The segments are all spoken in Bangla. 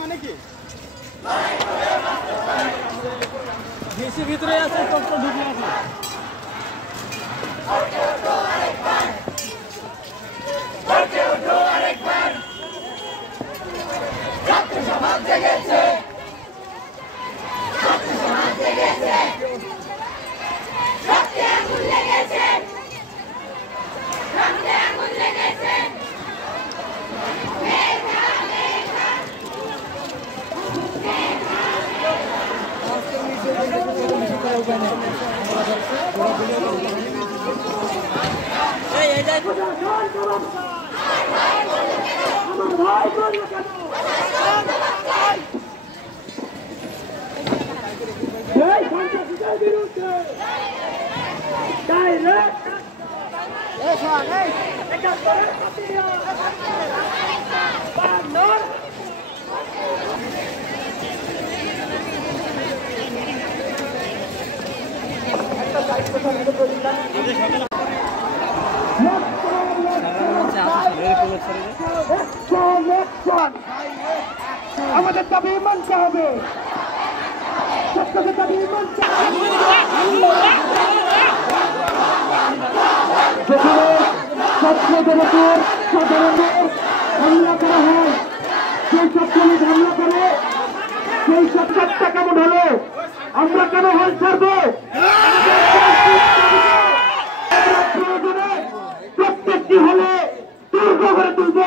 মানে কি বেশি ভিতরে আছে তো ঢুকে আছে সমাজ জেগেছে আমাদের দাবি মানতে হবে সত্যকে দাবি মানতে হবে ছাত্রদের উপর সাধারণের হামলা করা হয় সেই সব পুলিশ হামলা করে সেই সব চারটা কেমন হলো আমরা কেন হল ছাড়বো প্রয়োজনে প্রত্যেকটি হলে দুর্গ করে তুলব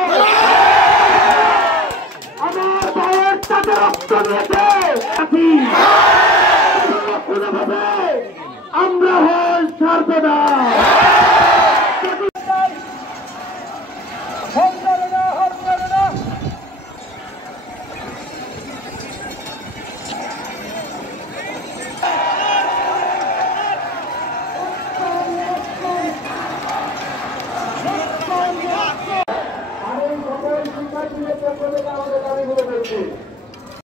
আমার ভাইয়ের তাতে রক্ত দিয়েছে কোনোভাবে আমরা হল ছাড়বো না আমাদের দাবিগুলো করছি